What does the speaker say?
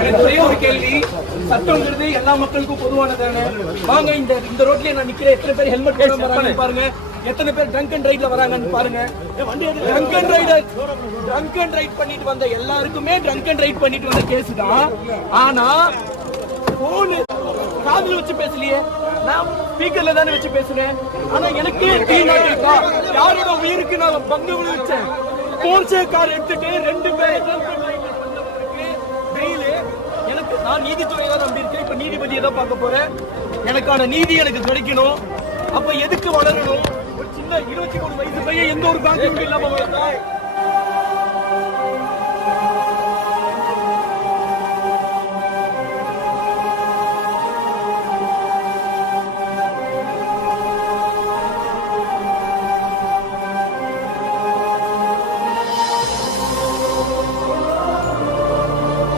எனக்கு ஒரே ஒரு கேள்வி, சட்டம்ங்கிறது எல்லா மக்களுக்கும் பொதுவானதானே? வாங்க இந்த ரோட்லயே நான் நிக்கிறேன், எத்தனை பேர் ஹெல்மெட் போடாம வராங்கன்னு பாருங்க, எத்தனை பேர் ட்ரங்க் அண்ட் ரைட்ல வராங்கன்னு பாருங்க. ட்ரங்க் அண்ட் ரைட் பண்ணிட்டு வந்த எல்லாருக்குமே ட்ரங்க் அண்ட் ரைட் பண்ணிட்டு வந்த கேஸ் தான். ஆனா போனு காதுல வச்சு பேசலையே, நான் ஸ்பீக்கர்ல தானே வச்சு பேசுறேன். ஆனா எனக்கு யாரோட உயிருக்கு நான் பங்கு விளைவிச்சேன். போர்ச்சே கார் எடுத்துட்டு 2 பேர் எனக்கு, நான் நீதித்துறை தான் நம்பி இருக்கேன். இப்ப நீதிபதியை தான் பார்க்க போறேன். எனக்கான நீதி எனக்கு கிடைக்கணும். அப்ப எதுக்கு வளரணும்? ஒரு சின்ன 23 வயசு பையன் எந்த ஒரு காரணமும் இல்லாம